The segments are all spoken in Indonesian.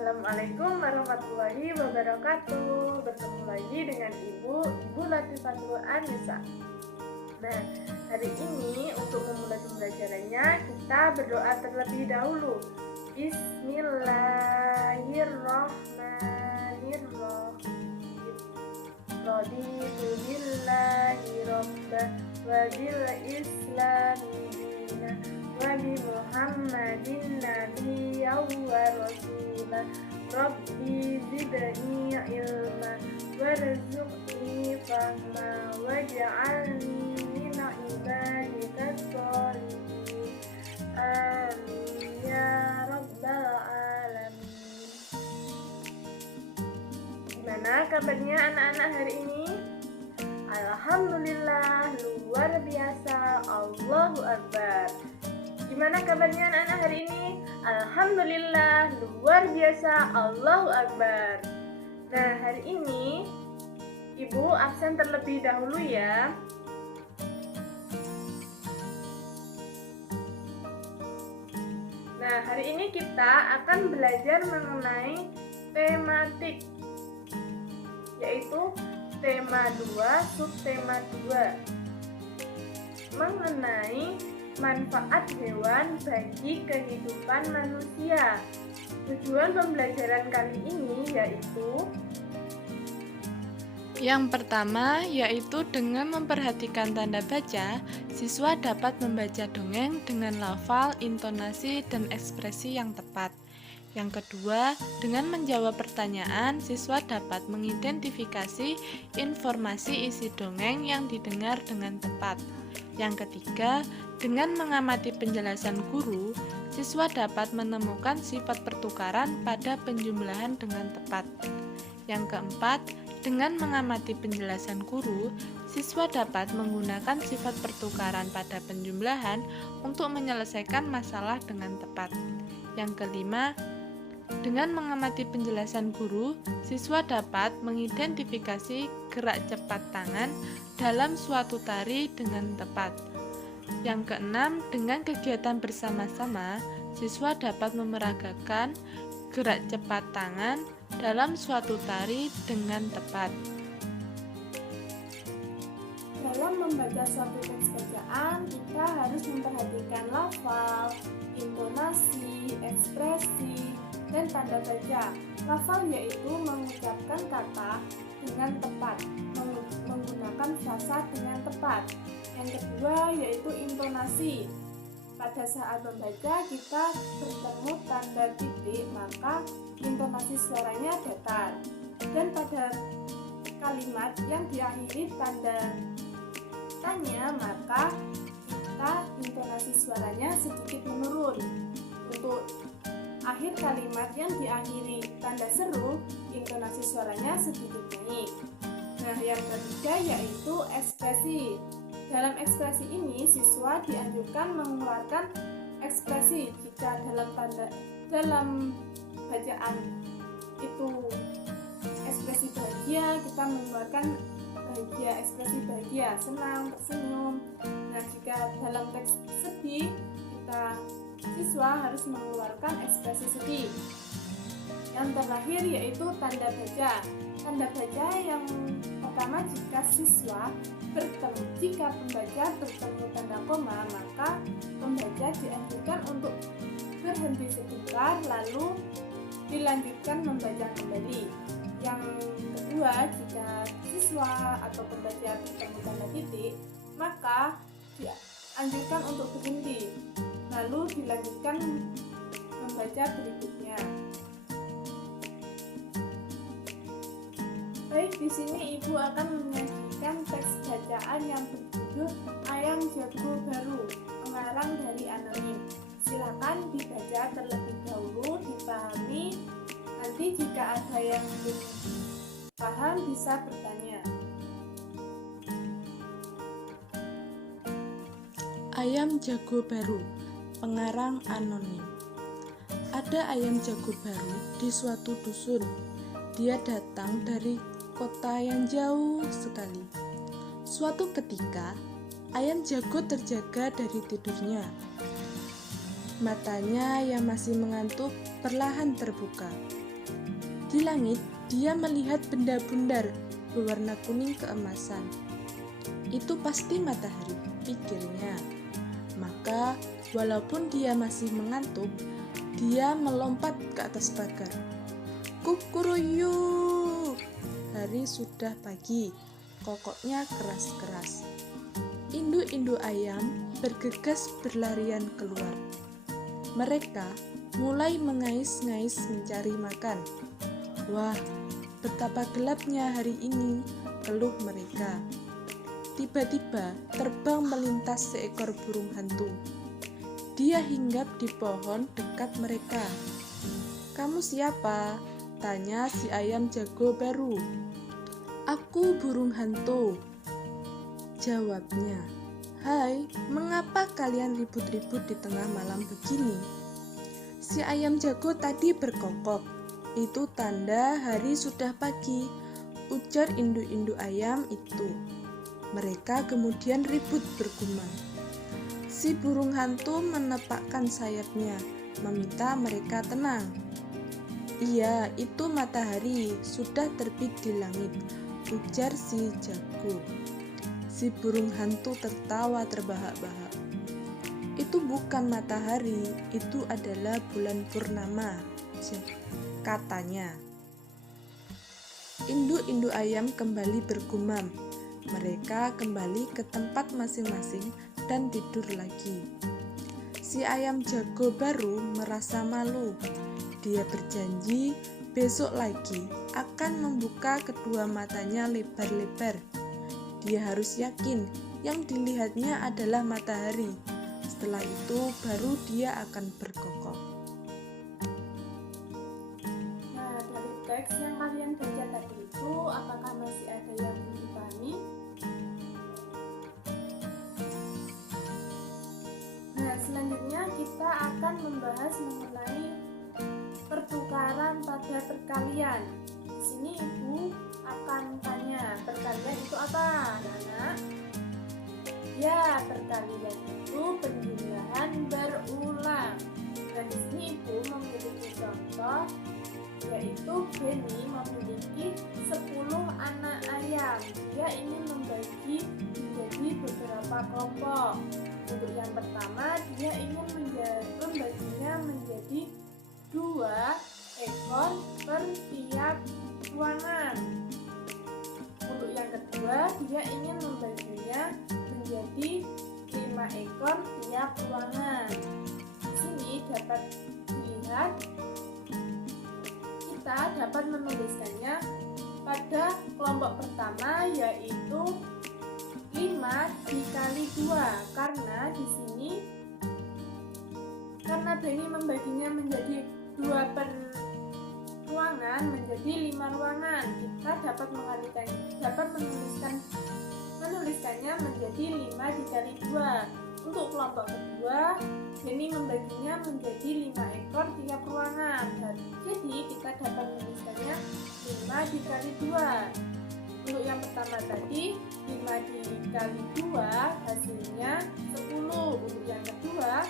Assalamualaikum warahmatullahi wabarakatuh. Bertemu lagi dengan Ibu Latifatul Anisa. Nah, hari ini untuk memulai pembelajarannya kita berdoa terlebih dahulu. Bismillahirrahmanirrahim. Raditu billahi robba wa bil islami dina wa bi Muhammadin nabiyyan wa rasulah. Rabbi zidni ilma warzuqni fahma waj'alni min ibadika sholihin. Amin ya rabbal alamin. Gimana kabarnya anak-anak hari ini? Alhamdulillah, luar biasa, Allahu Akbar. Gimana kabarnya anak-anak hari ini? Alhamdulillah, luar biasa, Allahu Akbar. Nah, hari ini Ibu absen terlebih dahulu ya. Nah, hari ini kita akan belajar mengenai tematik, yaitu tema 2, subtema 2, mengenai manfaat hewan bagi kehidupan manusia. Tujuan pembelajaran kali ini yaitu yang pertama, yaitu dengan memperhatikan tanda baca, siswa dapat membaca dongeng dengan lafal, intonasi, dan ekspresi yang tepat. Yang kedua, dengan menjawab pertanyaan, siswa dapat mengidentifikasi informasi isi dongeng yang didengar dengan tepat. Yang ketiga, dengan mengamati penjelasan guru, siswa dapat menemukan sifat pertukaran pada penjumlahan dengan tepat. Yang keempat, dengan mengamati penjelasan guru, siswa dapat menggunakan sifat pertukaran pada penjumlahan untuk menyelesaikan masalah dengan tepat. Yang kelima, dengan mengamati penjelasan guru, siswa dapat mengidentifikasi gerak cepat tangan dalam suatu tari dengan tepat. Yang keenam, dengan kegiatan bersama-sama, siswa dapat memeragakan gerak cepat tangan dalam suatu tari dengan tepat. dalam membaca suatu teks bacaan, kita harus memperhatikan lafal, intonasi, ekspresi, dan tanda baca. Lafal yaitu mengucapkan kata dengan tepat, menggunakan frasa dengan tepat. Yang kedua yaitu intonasi. Pada saat membaca kita bertemu tanda titik, maka intonasi suaranya datar. Dan pada kalimat yang diakhiri tanda tanya, maka kita intonasi suaranya sedikit menurun. Untuk akhir kalimat yang diakhiri tanda seru, intonasi suaranya sedikit naik. Nah, yang ketiga yaitu ekspresi. Dalam ekspresi ini, siswa dianjurkan mengeluarkan ekspresi jika dalam bacaan itu ekspresi bahagia, kita mengeluarkan bahagia, ekspresi bahagia, senang, tersenyum. Nah, jika dalam teks sedih, siswa harus mengeluarkan ekspresi sedih. Yang terakhir yaitu tanda baca. Tanda baca yang pertama, jika pembaca bertemu tanda koma, maka pembaca dianjurkan untuk berhenti sebentar lalu dilanjutkan membaca kembali. Yang kedua, jika siswa atau pembaca bertemu tanda titik, maka dianjurkan untuk berhenti lalu dilanjutkan membaca berikutnya. Baik, di sini Ibu akan menyajikan teks bacaan yang berjudul Ayam Jago Baru, pengarang dari Anonim. Silakan dibaca terlebih dahulu, dipahami. Nanti jika ada yang belum paham bisa bertanya. Ayam Jago Baru, pengarang Anonim. Ada ayam jago baru di suatu dusun. Dia datang dari kota yang jauh sekali. Suatu ketika, ayam jago terjaga dari tidurnya. Matanya yang masih mengantuk perlahan terbuka. Di langit, dia melihat benda bundar berwarna kuning keemasan. Itu pasti matahari, pikirnya. Maka, walaupun dia masih mengantuk, dia melompat ke atas pagar. Kukuruyuk! Hari sudah pagi, kokoknya keras-keras. Induk-induk ayam bergegas berlarian keluar. Mereka mulai mengais-ngais mencari makan. Wah, betapa gelapnya hari ini, keluh mereka. Tiba-tiba terbang melintas seekor burung hantu. Dia hinggap di pohon dekat mereka. "Kamu siapa?" tanya si ayam jago baru. "Aku burung hantu," jawabnya. "Hai, mengapa kalian ribut-ribut di tengah malam begini?" Si ayam jago tadi berkokok. "Itu tanda hari sudah pagi," ujar induk-induk ayam itu. Mereka kemudian ribut bergumam. Si burung hantu menepakkan sayapnya, meminta mereka tenang. "Iya, itu matahari sudah terbit di langit," ujar si jago. Si burung hantu tertawa terbahak-bahak. "Itu bukan matahari, itu adalah bulan purnama," katanya. Induk-induk ayam kembali bergumam. Mereka kembali ke tempat masing-masing dan tidur lagi. Si ayam jago baru merasa malu. Dia berjanji besok lagi akan membuka kedua matanya lebar-lebar. Dia harus yakin yang dilihatnya adalah matahari. Setelah itu baru dia akan berkokok. Nah, dari teks yang kalian baca tadi itu, apakah masih ada yang belum dipahami? Nah, selanjutnya kita akan membahas mengenai pertukaran pada perkalian. Di sini Ibu akan tanya, perkalian itu apa, anak-anak? Ya, perkalian itu penjumlahan berulang. Dan di sini Ibu memiliki contoh, yaitu Benny memiliki 10 anak ayam. Dia ingin membagi menjadi beberapa kelompok. Untuk yang pertama, dia ingin membaginya menjadi 2 ekor per tiap ruangan. Untuk yang kedua, dia ingin membaginya menjadi 5 ekor tiap ruangan. Di sini dapat dilihat, kita dapat menuliskannya pada kelompok pertama, yaitu 5 dikali 2, karena di sini Benny membaginya menjadi 2 per ruangan menjadi 5 ruangan. Kita dapat menuliskannya menjadi 5 dikali 2. Untuk kelompok kedua, Benny membaginya menjadi 5 ekor tiap ruangan. Jadi kita dapat menuliskannya 5 dikali 2. Untuk yang pertama tadi, 5 dikali 2 hasilnya 10. Untuk yang kedua,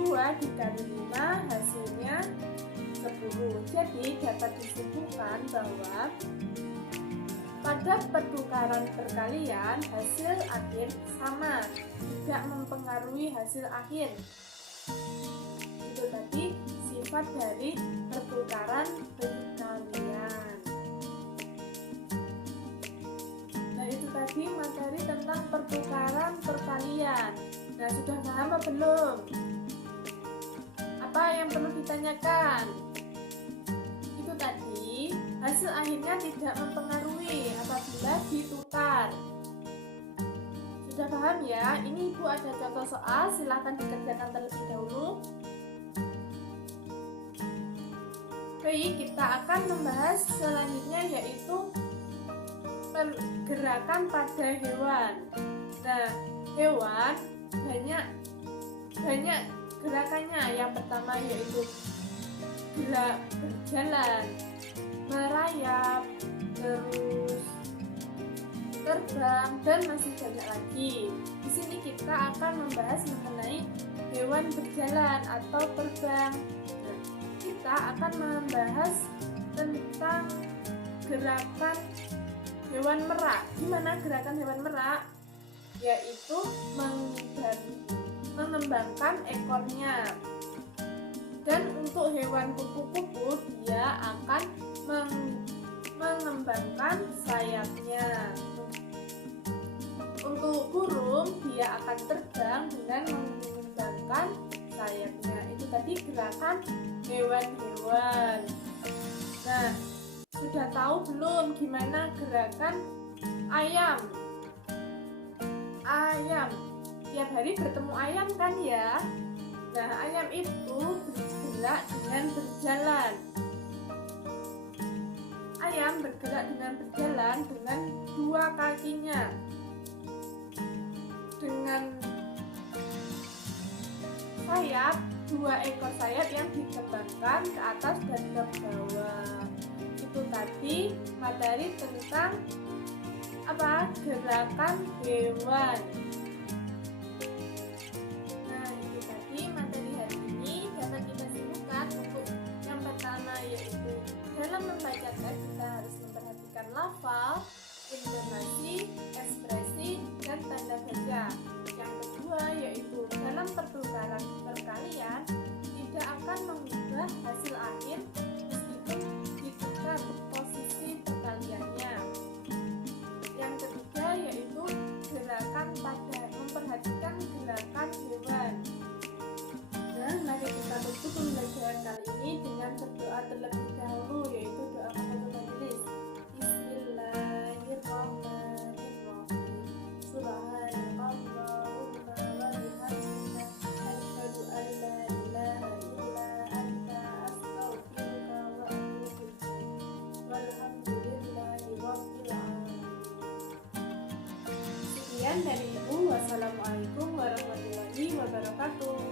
2 dikali 5 hasilnya 10. Jadi dapat disimpulkan bahwa pada pertukaran perkalian hasil akhir sama, tidak mempengaruhi hasil akhir. Itu tadi sifat dari pertukaran perkalian. Nah, itu tadi materi tentang pertukaran perkalian. Nah, sudah paham apa belum? Apa yang perlu ditanyakan? Itu tadi hasil akhirnya tidak mempengaruhi apabila ditukar. Sudah paham ya? Ini Ibu ada contoh soal, silahkan dikerjakan terlebih dahulu. Baik, kita akan membahas selanjutnya, yaitu pergerakan pada hewan. Nah, hewan banyak gerakannya. Yang pertama yaitu gerak berjalan, merayap, terus terbang, dan masih banyak lagi. Di sini kita akan membahas mengenai hewan berjalan atau terbang. Nah, kita kita akan membahas tentang gerakan hewan merak. Gimana gerakan hewan merak? Yaitu mengembangkan ekornya. Dan untuk hewan kupu-kupu dia akan mengembangkan sayapnya. Untuk burung dia akan terbang dengan mengembangkan sayapnya. Itu tadi gerakan hewan-hewan. Nah, sudah tahu belum gimana gerakan ayam? Ayam tiap hari bertemu ayam kan ya? Nah, ayam itu bergerak dengan berjalan. Ayam bergerak dengan berjalan dengan dua kakinya, dengan sayap, dua ekor sayap yang dikembangkan ke atas dan ke bawah. Itu tadi materi tentang gerakan hewan. Nah, itu tadi materi hari ini. Dapat kita simpulkan untuk yang pertama yaitu dalam membaca teks kita harus memperhatikan lafal, intonasi, ekspresi, dan tanda baca. Yang kedua yaitu dalam pertukaran perkalian tidak akan mengubah hasil akhir meskipun ditukar posisi perkaliannya. Yang ketiga yaitu gerakan pada memperhatikan gerakan hewan. Nah, mari kita tutup pembelajaran kali ini dengan berdoa terlebih dahulu, yaitu doa penutup majelis. Bismillahirrahmanirrahim. Subhanakallahumma wa bihamdika asyhadu an la ilaha illa anta astaghfiruka wa atubu ilaik. Walhamdulillahi rabbil alamin. Sekian dari Ibu. Wassalamualaikum warahmatullahi wabarakatuh.